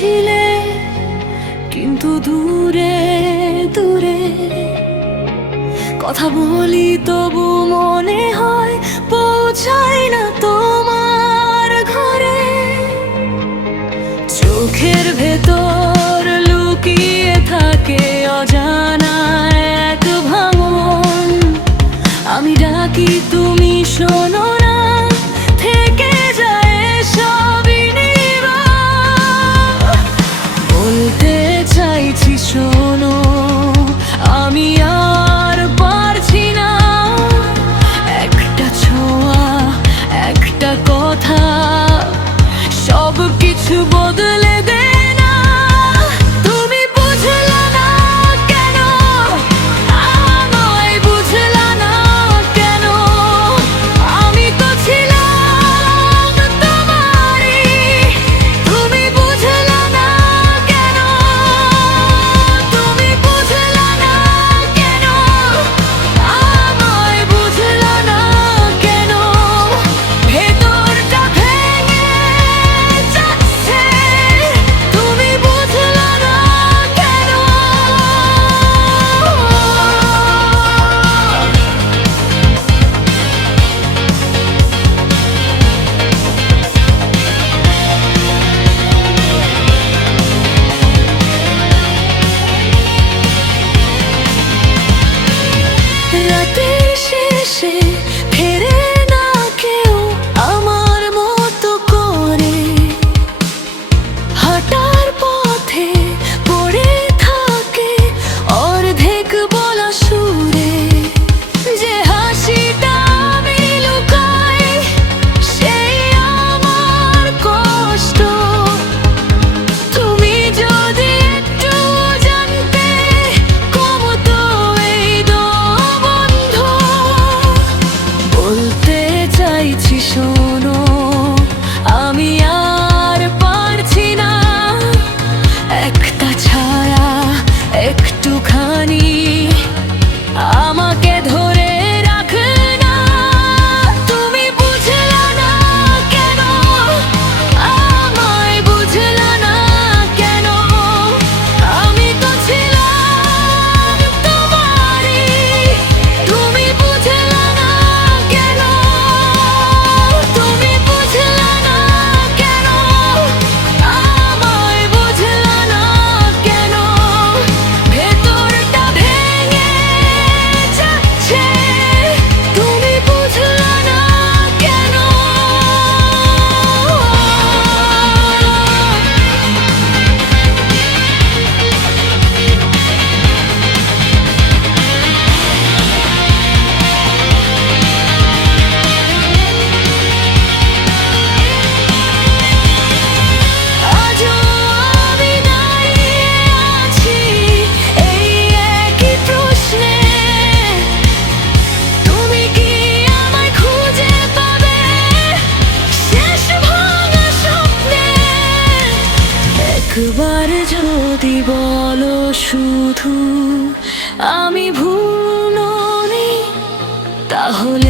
ছিলে, কিন্তু দূরে দূরে কথা বলি তবু মনে হয় পৌঁছাই না তোমার ঘরে। চোখের ভেতর লুকিয়ে থাকে অজানা এক ভাঙন, আমি ডাকি তুমি শোনো না, থেকে যায় সবই নীরব। বলতে চাইছি শোনো, আমি আর পারছি না। একটা ছোঁয়া, একটা কথা, সব কিছু বদলে দে না। তুমি বুঝলা না কেন, আমায় বুঝলা না কেন, আমি তো ছিলাম তোমারই। তুমি বুঝলা না কেন, তুমি বুঝলা না কেন, আমায় বুঝলা না কেন, ভেতরটা ভেঙে যাচ্ছে, তুমি বুঝলা না কেন। রাতের শেষে ফেরে না কেউ আমার মতো করে, হাঁটার পথে পড়ে থাকে অর্ধেক বলা সুরে। যে হাসিটা আমি লুকাই, সেই আমার কষ্ট। তুমি যদি একটু জানতে, কমতো এই বন্ধ। বলতে চাইছি শোনো, আমি আর পারছি না। একটা ছায়া, একটুখানি আমাকে ধরে রাখ না। তুমি বুঝলা না কেন, আমায় বুঝলা না কেন, আমি তো ছিলাম তোমারই। তুমি বুঝলা না কেন, তুমি বুঝলা না কেন, আমায় বুঝলা না কেন, ভেতরটা ভেঙে যাচ্ছে, তুমি বুঝলা না কেন। আজও আমি দাঁড়িয়ে আছি এই একই প্রশ্নে, তুমি কি আমায় খুঁজে পাবে শেষ ভাঙা স্বপ্নে। একবার যদি বলো শুধু আমি ভুল নই, তাহলে